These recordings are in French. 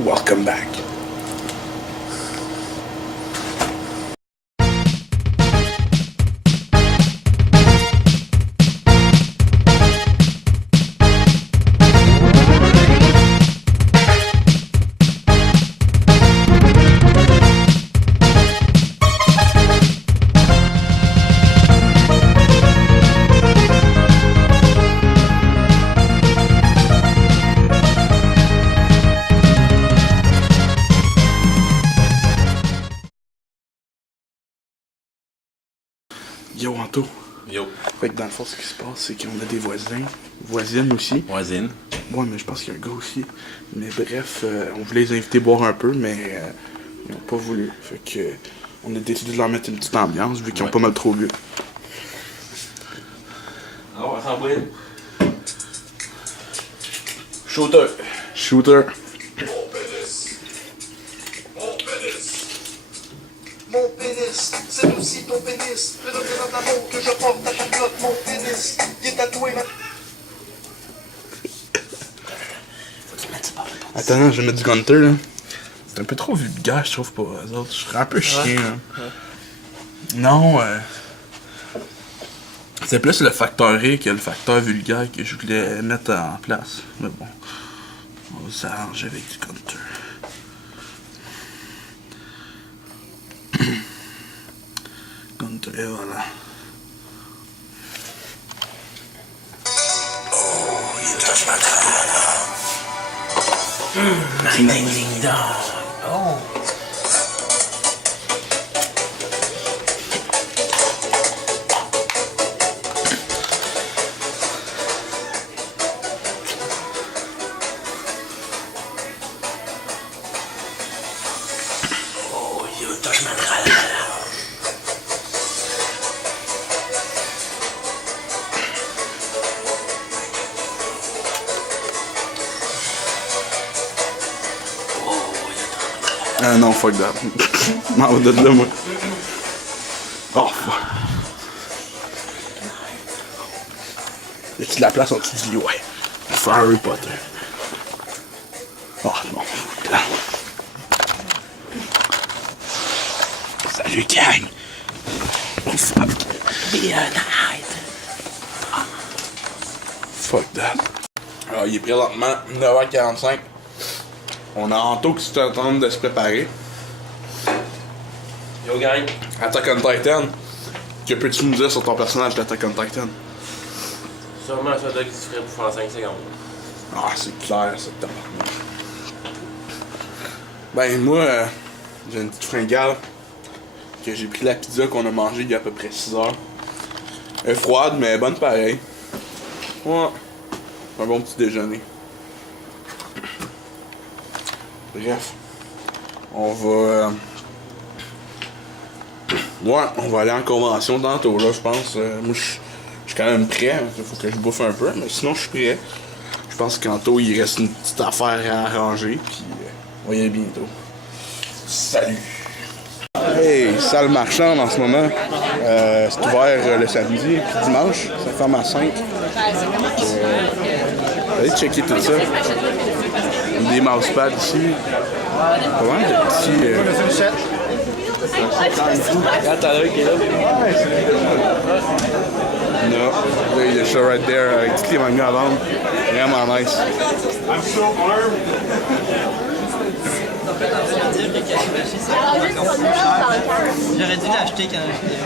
Welcome back. Yo Anto. Yo. Fait que dans le fond, ce qui se passe, c'est qu'on a des voisins, voisines aussi. Voisine. Ouais, mais je pense qu'il y a un gars aussi. Mais bref, on voulait les inviter boire un peu, mais ils n'ont pas voulu. Fait que on a décidé de leur mettre une petite ambiance, vu qu'ils ont pas mal trop bu. Ah, on va s'en boire. Shooter. Shooter. Mon pénis, c'est aussi ton pénis. Le représente l'amour que je porte à ta glotte. Mon pénis, il est tatoué. Attends, non, je vais mettre du Gunter là. C'est un peu trop vulgaire, je trouve, pour eux autres. Je serais un peu chien là. Non, c'est plus le facteur rire que le facteur vulgaire que je voulais mettre en place. Mais bon, on va s'arranger avec du Gunter. Gunter, et voilà. Ding ding ding dong. Oh. Oh, you touch my tralala. Ah non, fuck that. M'en va de là, moi. Oh, fuck. Y a-tu de la place en dessous du lit? Ouais. On fait Harry Potter. Oh non, fuck that. Salut, gang. Oh, fuck. Fuck that. Alors, il est présentement 9h45. On a Anto qui est en train de se préparer. Yo gang. Attack on Titan. Que peux-tu nous dire sur ton personnage d'Attack on Titan? Sûrement un soldat qui se ferait pour faire 5 secondes. Ah, c'est clair, c'est tabarnak. Ben, moi, j'ai une petite fringale que j'ai pris la pizza qu'on a mangée il y a à peu près 6 heures. Elle est froide, mais bonne pareil. Ouais. Un bon petit déjeuner. Bref. On va... Ouais, on va aller en convention tantôt, là, je pense. Moi, je suis quand même prêt. Il faut que je bouffe un peu, mais sinon, je suis prêt. Je pense que tantôt, il reste une petite affaire à arranger, puis on va y aller bientôt. Salut! Hey, salle marchande en ce moment. C'est ouvert le samedi puis dimanche. Ça ferme à 5. Allez checker tout ça. Des mousepads ici. Pas mal de petits... Non, là, il y a ça right there avec tous les mangas à vendre. Vraiment nice. J'aurais dû l'acheter quand j'étais.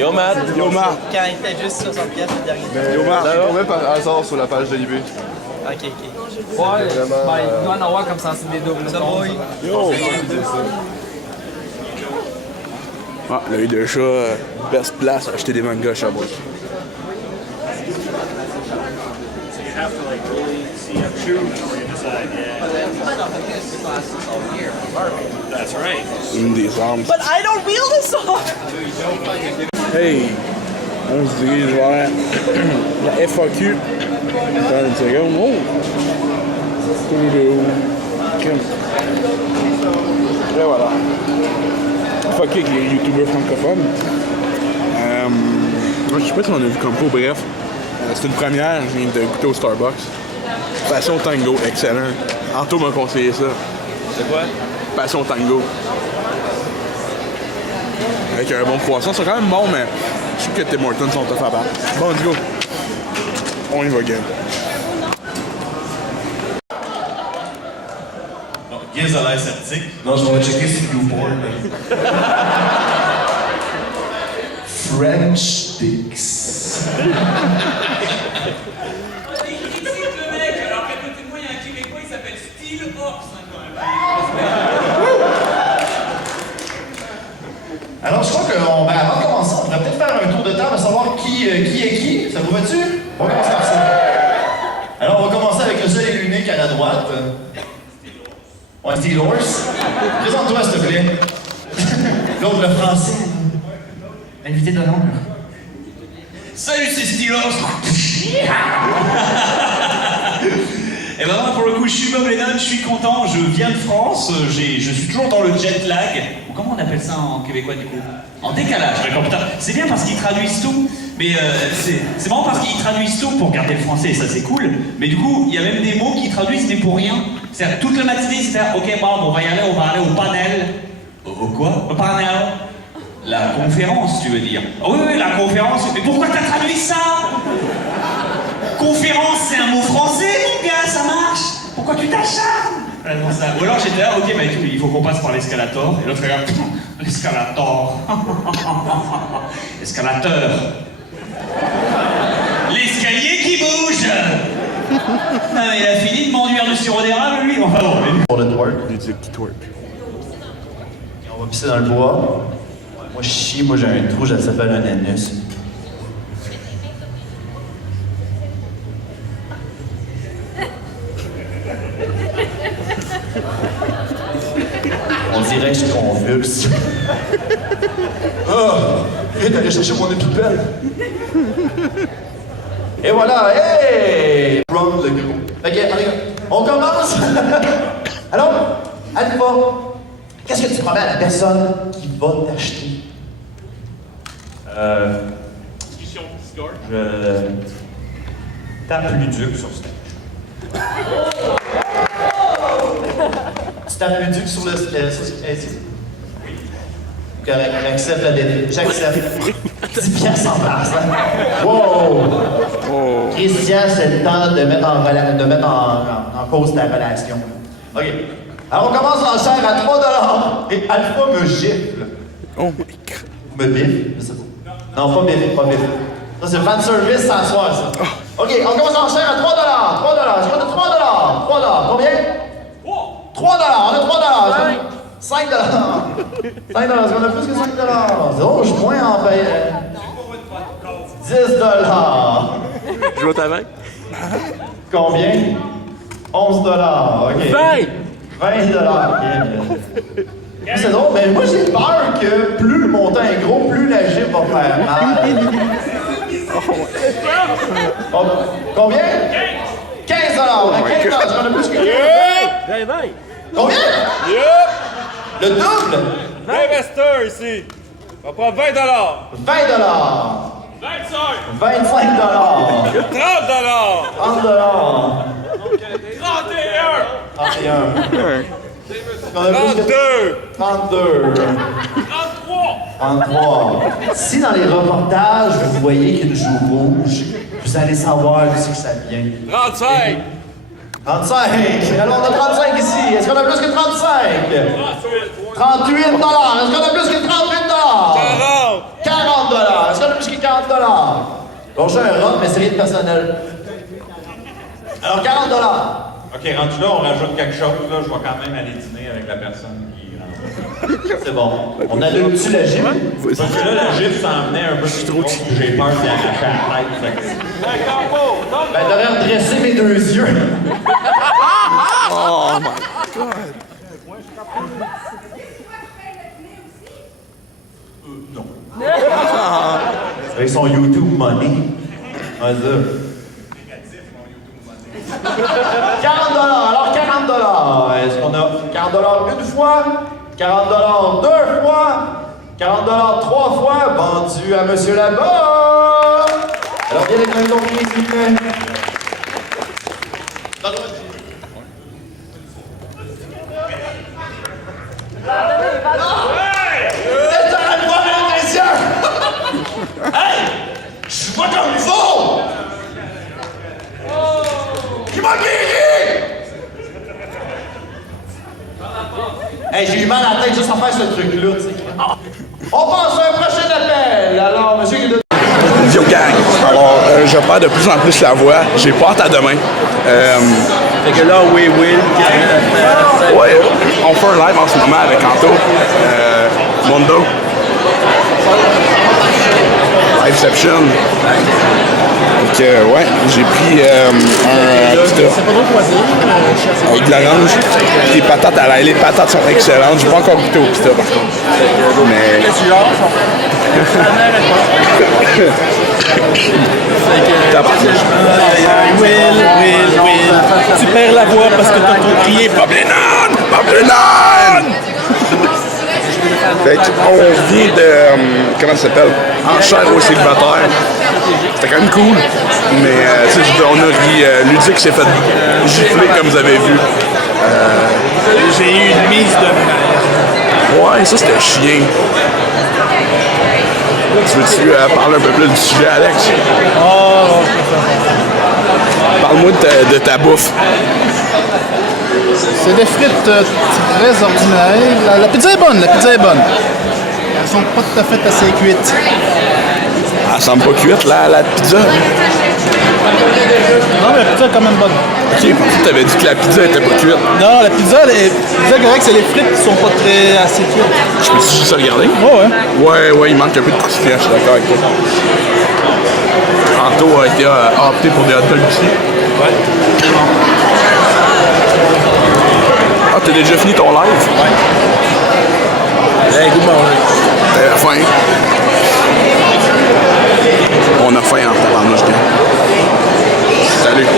Yo Matt. Yo Marc. Quand il était juste 60$ le dernier. Yo Marc. Je tombais par hasard sur la page de eBay. Ok, ok. Ouais, ben, il doit en avoir comme ça, c'est des doubles. Ça va, oui. Yo! Ah, l'œil de chat, best place à acheter des mangas à Sherbrooke. Une des armes. But I don't wield a sword! Hey! On se dirige vers la FAQ. Attends une seconde. Oh! Et voilà. FAQ avec les youtubeurs francophones. Je sais pas si on a vu comme ça, bref. C'est une première, je viens de goûter au Starbucks. Passion Tango, excellent. Anto m'a conseillé ça. C'est quoi? Passion Tango. Avec un bon croissant, c'est quand même bon, mais je sais que Tim Hortons sont tough à battre. Bon, let's go. On y va, gars. Giz a l'air sceptique. Non, je vais checker sur YouPorn. French Dicks. Le mec, alors qu'à côté de moi, il y a un Québécois, il s'appelle Steel Ox, quand même. Alors, je crois qu'on va, avant de commencer, on devrait peut-être faire un tour de table à savoir qui est qui. Ça vous va-tu? On va commencer par ça. Alors, on va commencer avec le seul et l'unique à la droite. Ouais, Steel Horse. Présente-toi, s'il te plaît. L'autre, le français. Invité d'honneur. Salut, c'est Stylos! Et ben moi, pour le coup, je suis Bob Lennon, je suis content, je viens de France, je suis toujours dans le jet lag. Comment on appelle ça en québécois du coup? En décalage, d'accord, putain. C'est bien parce qu'ils traduisent tout, mais c'est marrant parce qu'ils traduisent tout pour garder le français, et ça c'est cool. Mais du coup, il y a même des mots qui traduisent, mais pour rien. C'est-à-dire, toute la matinée, c'est à ok, bon, on va aller au panel. Au quoi? Au panel? La conférence, tu veux dire? Oh, oui, la conférence. Mais pourquoi t'as traduit ça? Conférence, c'est un mot français, mon gars, ça marche. Pourquoi tu t'acharnes? Ou alors j'étais là, ok, bah il faut qu'on passe par l'escalator. Et l'autre regarde, l'escalator. Escalateur. L'escalier qui bouge. Ah, mais il a fini de m'enduire du sirop d'érable, lui. Enfin bon, mais... Pour le twerk. Ludique qui twerk. On va pisser dans le bois. Moi, je chie, moi j'ai un trou, ça s'appelle un anus. On dirait que je convulse. Ah! Viens d'aller chercher mon épipène. Et voilà, hey! Run le gros. Ok, allez, on commence! Alors, Alpha, qu'est-ce que tu promets à la personne qui va t'acheter? Je tape Luduc sur stage. Tu tapes Luduc sur le stage? Oui. Correct, j'accepte la dette. J'accepte. 10 piastres en place, hein? Wow! Christian, c'est le temps de mettre en cause ta relation. OK. Alors, on commence l'enchère à 3 $. Et Alpha me gifle. Oh my god. Me biffe? Je sais pas. Non, pas biffe, pas biffe. Ça, c'est fan service sans soir, ça. OK, on commence l'enchère à 3 $. 3 $. Je compte 3 $. 3 $. Combien? 3 $. On a 3 $. 5 $. 5 $. Est-ce qu'on a plus que 5 $? Oh, je suis moins en paye. 10 $. Je vais ta main. Combien? 11 $. OK. 20! 20 $. OK. C'est drôle, mais moi j'ai peur que plus le montant est gros, plus la gym va faire mal. Oh, combien? 15 $. 15 $. Est-ce qu'on a plus que 20! Combien? Le double? L'investeur ici! On va prendre 20 $! 20 $. 25! 25 $. 30 $! 30 $. 31! 31. On a plus que 32. 33! 33. Si dans les reportages, vous voyez qu'il y a une joue rouge, vous allez savoir d'où c'est que ça vient. 35! 35. Alors, on a 35 ici. Est-ce qu'on a plus que 35? 38 $. Est-ce qu'on a plus que 38 $? 40! 40 $. Est-ce qu'on a plus que 40 $? Bon, j'ai un rhum, mais c'est rien de personnel. Alors, 40 $. Ok, rendu là, on rajoute quelque chose, là, je vais quand même aller dîner avec la personne qui rentre. C'est bon. On adopte-tu la gym? Parce que là, la gifle s'en venait un peu trop trop, j'ai peur d'y arracher la tête, fait que... Ben, t'aurais redressé mes 2 yeux. Oh my god. Non. Avec son YouTube money. On va dire. 40 $. Alors 40 $. Est-ce qu'on a 40 $ une fois? 40 $ 2 fois? 40 $ 3 fois? Vendu à monsieur là-bas! Alors viens avec un autre pied, s'il vous plaît. Hey, j'ai eu mal à la tête juste à faire ce truc-là, tu sais. On passe à un prochain appel. Alors, monsieur qui Yo gang! Alors, je perds de plus en plus la voix. J'ai pas hâte à demain. Fait que là, Will, Ouais, on fait un live en ce moment avec Anto. Mondo. Liveception. Donc, ouais, j'ai pris un pita avec de l'orange. Les patates à les patates sont excellentes. J'ai pas encore goûté au pita par contre. Mais. Will, tu perds la voix parce que t'as trop crié Bob Lennon! Bob Lennon! Fait qu'on vient de. Comment ça s'appelle? Enchère aux célibataires. C'était quand même cool. Mais tu sais, on a ri. Ludique s'est fait gifler comme vous avez vu. J'ai eu une mise de mer. Ouais, ça c'était chien. Tu veux-tu parler un peu plus du sujet, Alex? Oh! Parle-moi de ta bouffe. C'est des frites très ordinaires. La pizza est bonne, Elles sont pas tout à fait assez cuites. Elle semble pas cuite, la pizza. Non, mais la pizza est quand même bonne. Ok, parce que t'avais dit que la pizza était pas cuite. Non, la pizza correcte, c'est les frites qui sont pas très assez cuites. Je peux-tu juste regarder? Ouais. Ouais, il manque un peu de croustillant, je suis d'accord avec toi. Anto a été opté pour des hot dogs ici. Ouais. Ah, t'as déjà fini ton live? Ouais. J'ai un goût de manger. T'avais faim? On a faim en tabarnouche. Salut!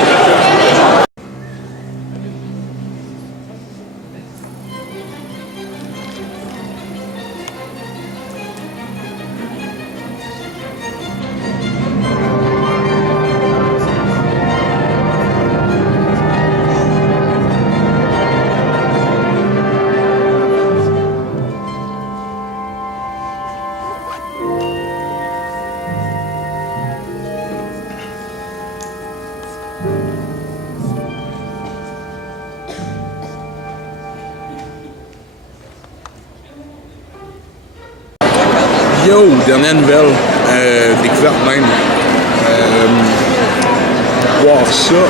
Yo, dernière nouvelle, découverte même. Boire ça,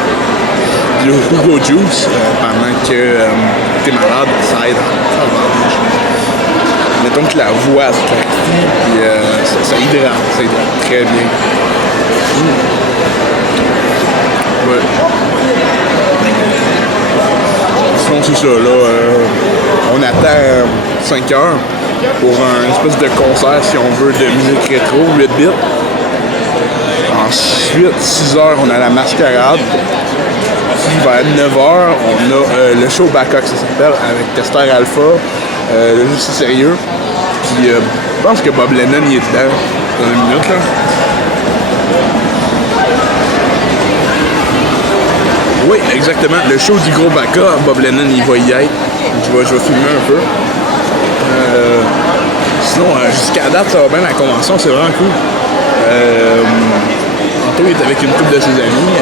le Hugo Juice, pendant que t'es malade, ça aide à venir. Mettons que la voix se clarifie, puis ça hydrate très bien. Ouais. Sinon, c'est ça, là, on attend 5 heures pour un espèce de concert, si on veut, de musique rétro, 8 bits. Ensuite, 6 heures, on a la mascarade. Puis vers 9 heures, on a le show Backup, ça s'appelle, avec Tester Alpha. Le jeu, c'est sérieux. Puis je pense que Bob Lennon y est dedans dans une minute, là. Oui, exactement. Le show du gros Backup, Bob Lennon, il va y être. Je vais filmer un peu. Sinon, jusqu'à date, ça va bien la convention, c'est vraiment cool. Anto est avec une couple de ses amis.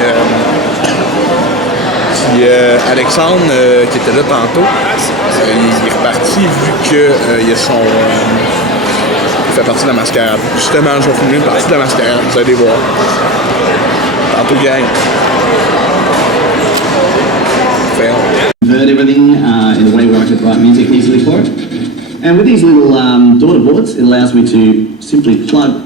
Puis Alexandre, qui était là tantôt, il est reparti vu qu'il fait partie de la mascarade. Justement, je vais filmer une partie de la mascarade, vous allez voir. Tantôt, gang. Heard everything in a way where I could write music easily for it. And with these little daughter boards, it allows me to simply plug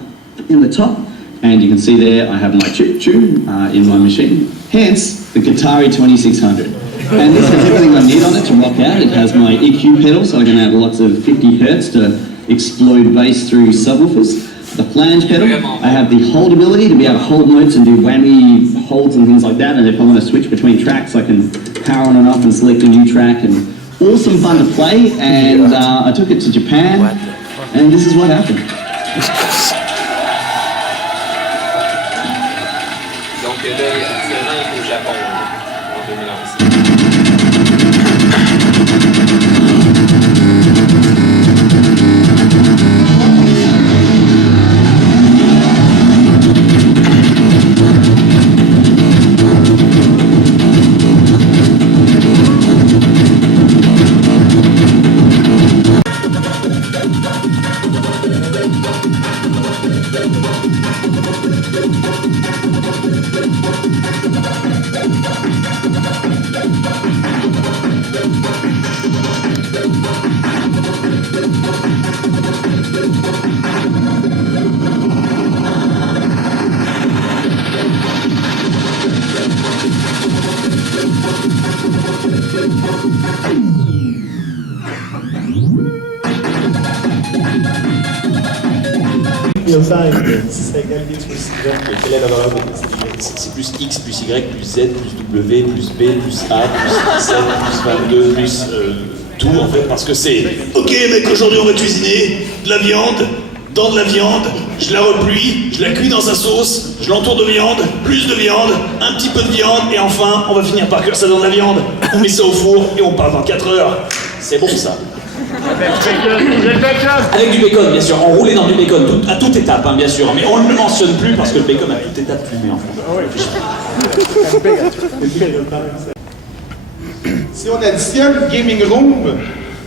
in the top, and you can see there I have my chip tune in my machine, hence the Guitari 2600. And this has everything I need on it to rock out. It has my EQ pedal, so I can add lots of 50 hertz to explode bass through subwoofers. The flange pedal, I have the hold ability to be able to hold notes and do whammy holds and things like that, and if I want to switch between tracks I can power on and off and select a new track, and awesome fun to play. And I took it to Japan, and this is what happened. Donc là, actuellement, il est au Japon en 2011. Quelle est la valeur de c'est plus X plus Y plus Z plus W plus B plus A plus 7 plus 22 plus tout en fait parce que c'est ok mec aujourd'hui on va cuisiner de la viande, dans de la viande, je la replie, je la cuis dans sa sauce, je l'entoure de viande, plus de viande, un petit peu de viande et enfin on va finir par cuire ça dans de la viande, on met ça au four et on part dans 4 heures. C'est bon ça. Avec du bacon, bien sûr, enroulé dans du bacon, à toute étape, hein, bien sûr, mais on ne le mentionne plus parce que le bacon à toute étape fumé en fait. Si on additionne Gaming Room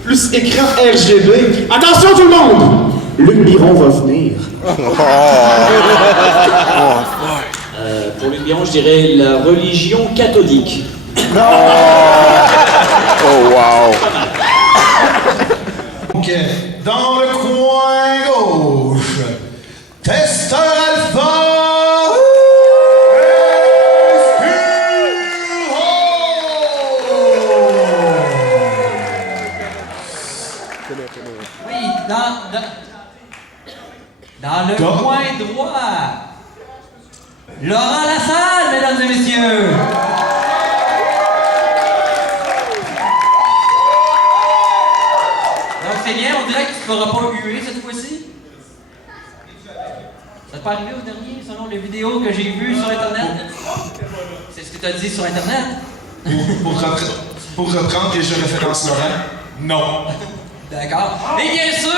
plus écran RGB, attention tout le monde! Luc Biron va venir. Pour Luc Biron, je dirais la religion catholique. Oh wow! Donc, dans le coin gauche, Testeur Alpha! Oui, dans le coin droit, Laurent Lassalle, mesdames et messieurs. Donc c'est bien, on dirait que tu ne feras pas huer cette fois-ci. Ça t'est pas arrivé au dernier, selon les vidéos que j'ai vues sur Internet? C'est ce que tu as dit sur Internet? Pour reprendre les jeux références Laurent, non. D'accord. Et bien sûr,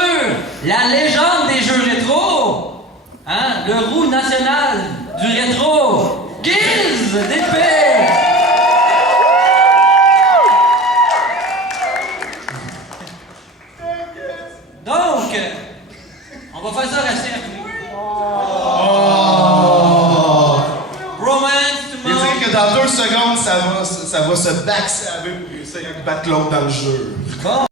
la légende des jeux rétro, hein, le roux national du rétro, Giz d'épée. Donc, on va faire ça rester à Romance to Il dit que dans 2 secondes, ça va se backstabber et essayer de battre l'autre dans le jeu. Bon.